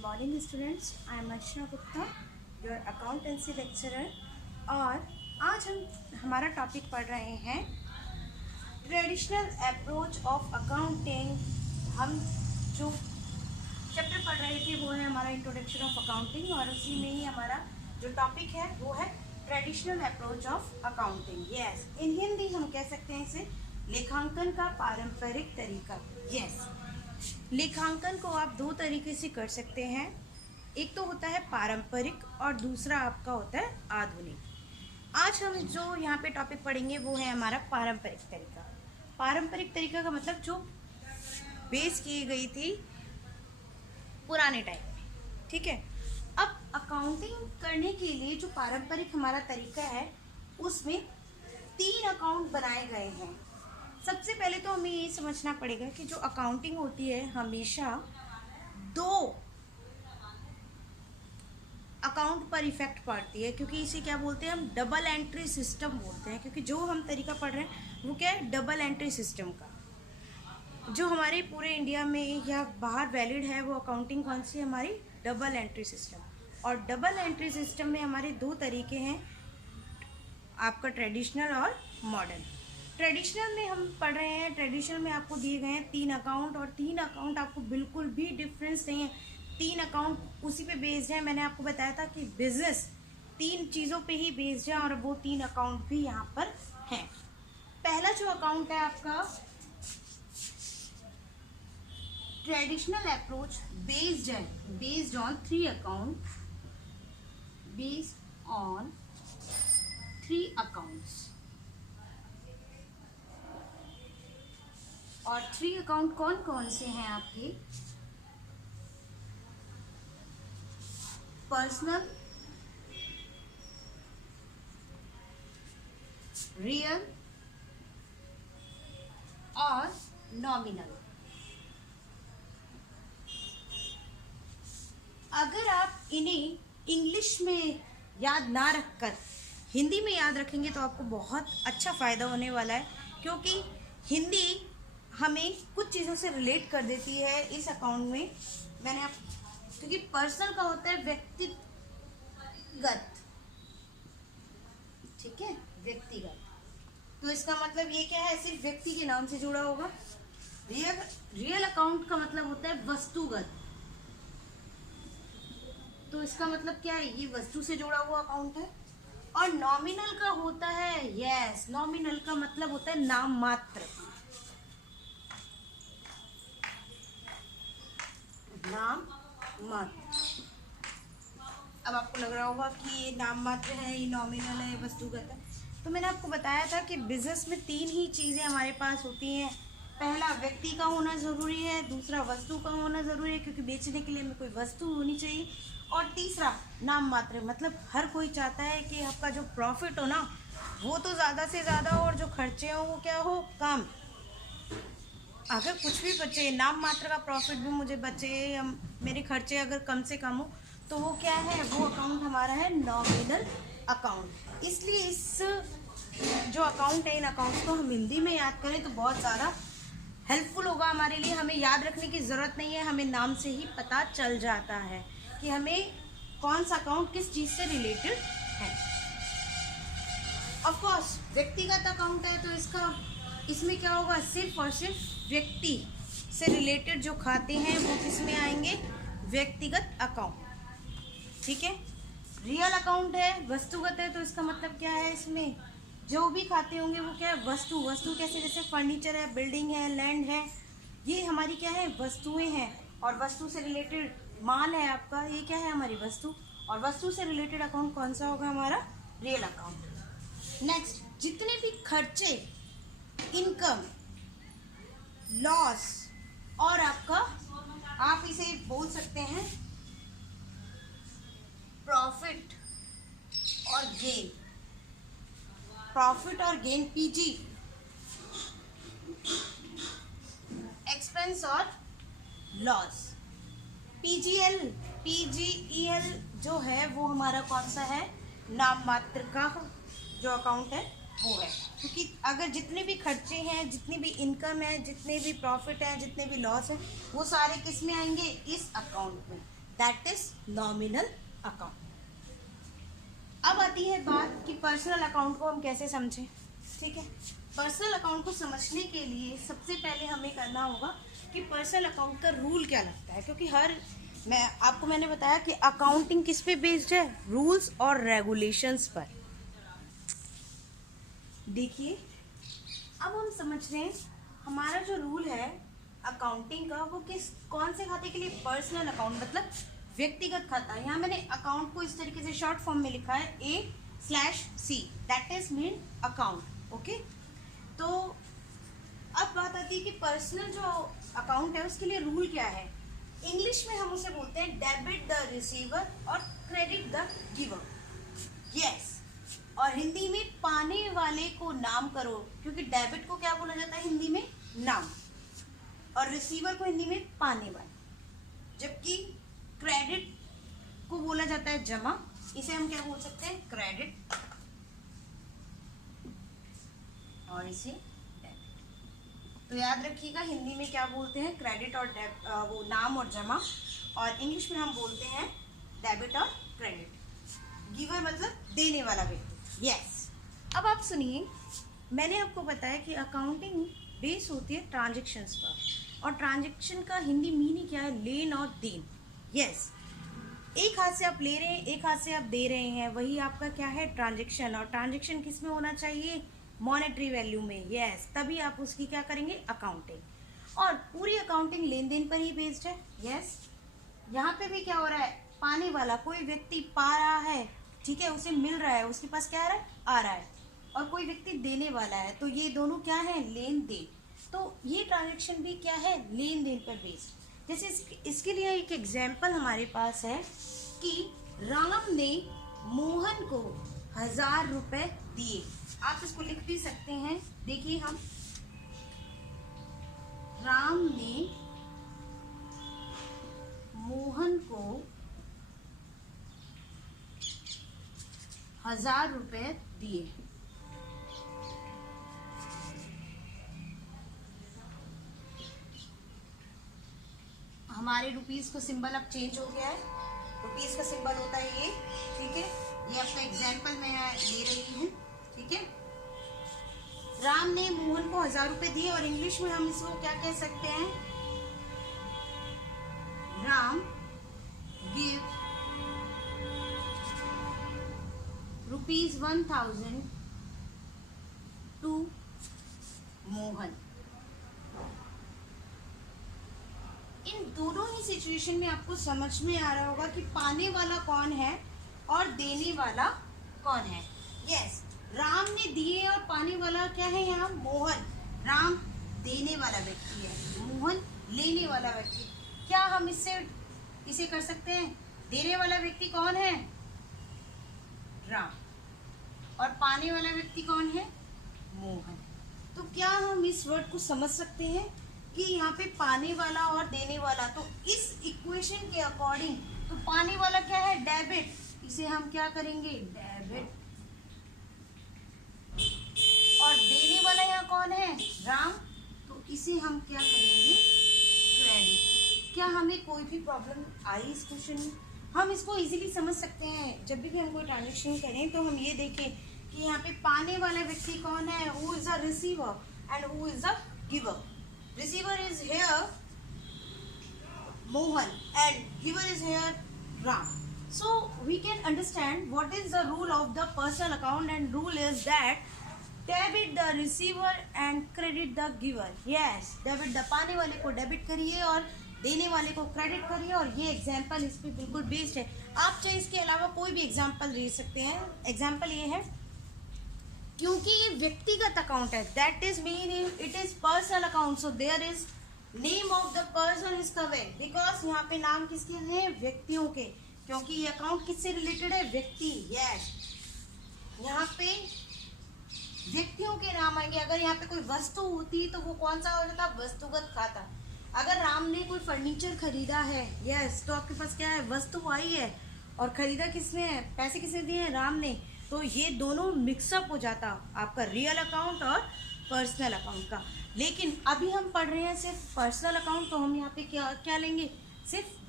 Morning students, I am Archana Gupta, your accountancy lecturer. और आज हम हमारा टॉपिक पढ़ रहे हैं ट्रेडिशनल अप्रोच ऑफ अकाउंटिंग। हम जो चैप्टर पढ़ रहे थे वो है हमारा इंट्रोडक्शन ऑफ अकाउंटिंग, और उसी में ही हमारा जो टॉपिक है वो है traditional approach of accounting. Yes, इन हिंदी हम कह सकते हैं इसे लेखांकन का पारंपरिक तरीका। यस, लेखांकन को आप दो तरीके से कर सकते हैं। एक तो होता है पारंपरिक और दूसरा आपका होता है आधुनिक। आज हम जो यहाँ पे टॉपिक पढ़ेंगे वो है हमारा पारंपरिक तरीका। पारंपरिक तरीका का मतलब जो बेस की गई थी पुराने टाइम में, ठीक है। अब अकाउंटिंग करने के लिए जो पारंपरिक हमारा तरीका है उसमें 3 अकाउंट बनाए गए हैं। सबसे पहले तो हमें ये समझना पड़ेगा कि जो अकाउंटिंग होती है हमेशा 2 अकाउंट पर इफेक्ट पड़ती है, क्योंकि इसे क्या बोलते हैं हम, डबल एंट्री सिस्टम बोलते हैं। क्योंकि जो हम तरीका पढ़ रहे हैं वो क्या है, डबल एंट्री सिस्टम का। जो हमारे पूरे इंडिया में या बाहर वैलिड है वो अकाउंटिंग कौन सी है, हमारी डबल एंट्री सिस्टम। और डबल एंट्री सिस्टम में हमारे 2 तरीके हैं, आपका ट्रेडिशनल और मॉडर्न। ट्रेडिशनल में हम पढ़ रहे हैं, ट्रेडिशनल में आपको दिए गए हैं 3 अकाउंट, और 3 अकाउंट आपको बिल्कुल भी डिफरेंस नहीं है। 3 अकाउंट उसी पे बेस्ड है। मैंने आपको बताया था कि बिजनेस 3 चीज़ों पे ही बेस्ड है, और वो 3 अकाउंट भी यहाँ पर हैं। पहला जो अकाउंट है आपका traditional approach based on 3 account, based on 3 accounts. और 3 अकाउंट कौन कौन से हैं आपके, पर्सनल, रियल और नॉमिनल। अगर आप इन्हें इंग्लिश में याद ना रखकर हिंदी में याद रखेंगे तो आपको बहुत अच्छा फ़ायदा होने वाला है, क्योंकि हिंदी हमें कुछ चीज़ों से रिलेट कर देती है इस अकाउंट में। मैंने आप, क्योंकि पर्सनल का होता है व्यक्तिगत, ठीक है, व्यक्तिगत। तो इसका मतलब ये क्या है, सिर्फ व्यक्ति के नाम से जुड़ा होगा। रियल अकाउंट का मतलब होता है वस्तुगत। तो इसका मतलब क्या है, ये वस्तु से जुड़ा हुआ अकाउंट है। और नॉमिनल का होता है, यस, नॉमिनल का मतलब होता है नाम मात्र। नाम मात्र। अब आपको लग रहा होगा कि ये नाम मात्र है, ये नॉमिनल है, वस्तुगत है। तो मैंने आपको बताया था कि बिजनेस में 3 ही चीज़ें हमारे पास होती हैं। पहला व्यक्ति का होना ज़रूरी है, दूसरा वस्तु का होना ज़रूरी है, क्योंकि बेचने के लिए हमें कोई वस्तु होनी चाहिए, और तीसरा नाम मात्र। मतलब हर कोई चाहता है कि आपका जो प्रॉफिट हो ना वो तो ज़्यादा से ज़्यादा, और जो खर्चे हो वो क्या हो, कम। अगर कुछ भी बचे, नाम मात्र का प्रॉफिट भी मुझे बचे या मेरे खर्चे अगर कम से कम हो, तो वो क्या है, वो अकाउंट हमारा है नॉमिनल अकाउंट। इसलिए इस जो अकाउंट है, इन अकाउंट्स को हम हिंदी में याद करें तो बहुत ज़्यादा हेल्पफुल होगा हमारे लिए। हमें याद रखने की ज़रूरत नहीं है, हमें नाम से ही पता चल जाता है कि हमें कौन सा अकाउंट किस चीज़ से रिलेटेड है। ऑफ कोर्स व्यक्तिगत अकाउंट है तो इसमें क्या होगा, सिर्फ और सिर्फ व्यक्ति से रिलेटेड जो खाते हैं वो किस में आएंगे, व्यक्तिगत अकाउंट, ठीक है। रियल अकाउंट है, वस्तुगत है, तो इसका मतलब क्या है, इसमें जो भी खाते होंगे वो क्या है, वस्तु कैसे, जैसे फर्नीचर है, बिल्डिंग है, लैंड है, ये हमारी क्या है, वस्तुएं हैं। और वस्तु से रिलेटेड माल है आपका, ये क्या है, हमारी वस्तु। और वस्तु से रिलेटेड अकाउंट कौन सा होगा, हमारा रियल अकाउंट। नेक्स्ट, जितने भी खर्चे, इनकम, लॉस, और आपका, आप इसे बोल सकते हैं प्रॉफिट और गेन। प्रॉफिट और गेन पीजी, एक्सपेंस और लॉस पीजीईएल जो है वो हमारा कौन सा है, नाम मात्र का जो अकाउंट है वो है। क्योंकि अगर जितने भी खर्चे हैं, जितनी भी इनकम है, जितने भी प्रॉफिट हैं, जितने भी लॉस हैं, वो सारे किस में आएंगे, इस अकाउंट में। That is nominal account. अब आती है बात कि पर्सनल अकाउंट को हम कैसे समझें। ठीक है, पर्सनल अकाउंट को समझने के लिए सबसे पहले हमें करना होगा कि पर्सनल अकाउंट का रूल क्या लगता है, क्योंकि मैंने बताया कि अकाउंटिंग किस पे बेस्ड है, रूल्स और रेगुलेशंस पर। देखिए, अब हम समझ रहे हैं हमारा जो रूल है अकाउंटिंग का वो कौन से खाते के लिए, पर्सनल अकाउंट मतलब व्यक्तिगत खाता। यहाँ मैंने अकाउंट को इस तरीके से शॉर्ट फॉर्म में लिखा है A/C, that is mean account. Okay, तो अब बात आती है कि पर्सनल जो अकाउंट है उसके लिए रूल क्या है। इंग्लिश में हम उसे बोलते हैं डेबिट द रिसीवर और क्रेडिट द गिवर। यस, और हिंदी में पाने वाले को नाम करो, क्योंकि डेबिट को क्या बोला जाता है हिंदी में, नाम, और रिसीवर को हिंदी में पाने वाला, जबकि क्रेडिट को बोला जाता है जमा। इसे हम क्या बोल सकते हैं, क्रेडिट, और इसे डेबिट। तो याद रखिएगा हिंदी में क्या बोलते हैं, क्रेडिट और वो नाम और जमा, और इंग्लिश में हम बोलते हैं डेबिट और क्रेडिट। गिवर मतलब देने वाला व्यक्ति। यस, अब आप सुनिए, मैंने आपको बताया कि अकाउंटिंग बेस होती है ट्रांजैक्शंस पर, और ट्रांजैक्शन का हिंदी मीनिंग क्या है, लेन और देन। यस, एक हाथ से आप ले रहे हैं, एक हाथ से आप दे रहे हैं, वही आपका क्या है, ट्रांजैक्शन। और ट्रांजैक्शन किस में होना चाहिए, मॉनेटरी वैल्यू में। यस, तभी आप उसकी क्या करेंगे, अकाउंटिंग। और पूरी अकाउंटिंग लेन देन पर ही बेस्ड है। यस, यहाँ पे भी क्या हो रहा है, पाने वाला कोई व्यक्ति पा रहा है, ठीक है, उसे मिल रहा है, उसके पास क्या आ रहा है, और कोई व्यक्ति देने वाला है, तो ये दोनों क्या है, लेन देन। तो ये ट्रांजैक्शन भी क्या है, लेन देन पर बेस्ड। जैसे इसके लिए एक एग्जाम्पल हमारे पास है कि राम ने मोहन को 1000 रुपए दिए। आप इसको लिख भी सकते हैं। देखिए, हम राम ने मोहन को 1000 रुपए दिए। हमारे रुपीस को सिंबल अब चेंज हो गया है, रुपीस का सिंबल होता है ये। ठीक है, ये अपना एग्जाम्पल मैं ले रही हूँ। ठीक है, राम ने मोहन को 1000 रुपए दिए, और इंग्लिश में हम इसको क्या कह सकते हैं, राम गिव ₹1000 टू मोहन। इन दोनों ही सिचुएशन में आपको समझ में आ रहा होगा कि पाने वाला कौन है और देने वाला कौन है। यस, राम ने दिए और पाने वाला क्या है यहाँ, मोहन। राम देने वाला व्यक्ति है, मोहन लेने वाला व्यक्ति। क्या हम इसे कर सकते हैं, देने वाला व्यक्ति कौन है, राम, और पाने वाला व्यक्ति कौन है, मोहन। तो क्या हम इस वर्ड को समझ सकते हैं कि यहाँ पे पाने वाला और देने वाला, तो इस इक्वेशन के अकॉर्डिंग तो पाने वाला क्या है, डेबिट, इसे हम क्या करेंगे, डेबिट, और देने वाला यहाँ कौन है, राम, तो इसे हम क्या करेंगे, क्रेडिट। क्या हमें कोई भी प्रॉब्लम आई इस क्वेश्चन में, हम इसको इजीली समझ सकते हैं। जब भी हम कोई ट्रांजेक्शन करें तो हम ये देखें कि यहाँ पे पाने वाला व्यक्ति कौन है, who is the receiver and who is the giver. Receiver is here Mohan and giver is here Ram. So we can understand what is the rule of the personal account, and rule is that debit the receiver and credit the giver. Yes, debit the पाने वाले को debit करिए और देने वाले को credit करिए, और ये एग्जाम्पल इस पर बिल्कुल बेस्ड है। आप चाहे इसके अलावा कोई भी एग्जाम्पल ले सकते हैं। एग्जाम्पल ये है क्योंकि ये व्यक्तिगत अकाउंट है, that is mean it is personal account, so there is name of the person is correct, because यहाँ पे नाम किसके हैं, व्यक्तियों के, क्योंकि ये अकाउंट किससे रिलेटेड है, व्यक्ति। यस, यहाँ पे व्यक्तियों के नाम आएंगे। अगर यहाँ पे कोई वस्तु होती तो वो कौन सा हो जाता, वस्तुगत खाता। अगर राम ने कोई फर्नीचर खरीदा है, यस, तो आपके पास क्या है, वस्तु आई है, और खरीदा किसने है, पैसे किसने दिए हैं, राम ने, तो ये दोनों मिक्सअप हो जाता आपका रियल अकाउंट और पर्सनल अकाउंट का। लेकिन अभी हम पढ़ रहे हैं सिर्फ पर्सनल अकाउंट, तो हम यहाँ पे क्या लेंगे, सिर्फ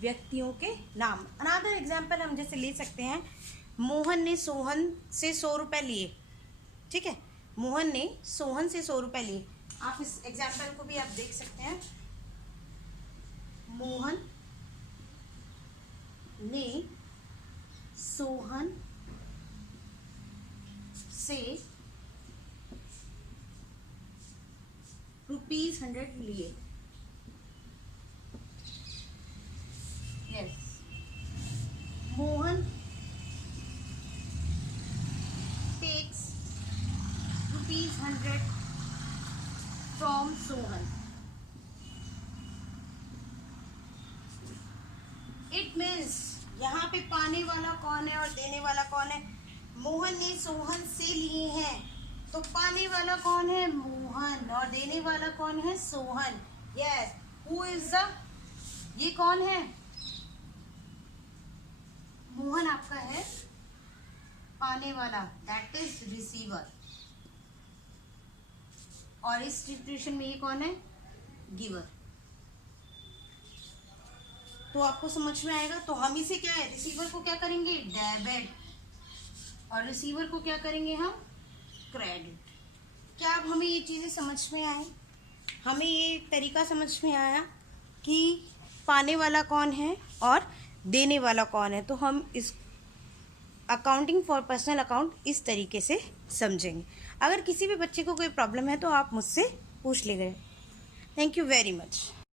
व्यक्तियों के नाम। अनदर एग्जाम्पल हम जैसे ले सकते हैं, मोहन ने सोहन से 100 रुपये लिए। ठीक है, मोहन ने सोहन से 100 रुपये लिए। आप इस एग्जाम्पल को भी आप देख सकते हैं। मोहन ने सोहन से ₹100 लिए। Yes, Mohan takes ₹100 from Sohan. It means यहाँ पे पाने वाला कौन है और देने वाला कौन है? मोहन ने सोहन से लिए हैं, तो पाने वाला कौन है? मोहन, और देने वाला कौन है? Sohan. Yes, who is the, ये कौन है? मोहन आपका है पाने वाला, दैट इज रिसीवर, और इस सिचुएशन में ये कौन है? गिवर। तो आपको समझ में आएगा। तो हम इसे क्या है, रिसीवर को क्या करेंगे? डेबिट, और रिसीवर को क्या करेंगे हम? क्रेडिट। क्या अब हमें ये चीज़ें समझ में आए? हमें ये तरीका समझ में आया कि पाने वाला कौन है और देने वाला कौन है। तो हम इस अकाउंटिंग फॉर पर्सनल अकाउंट इस तरीके से समझेंगे। अगर किसी भी बच्चे को कोई प्रॉब्लम है तो आप मुझसे पूछ लीजिए। Thank you very much.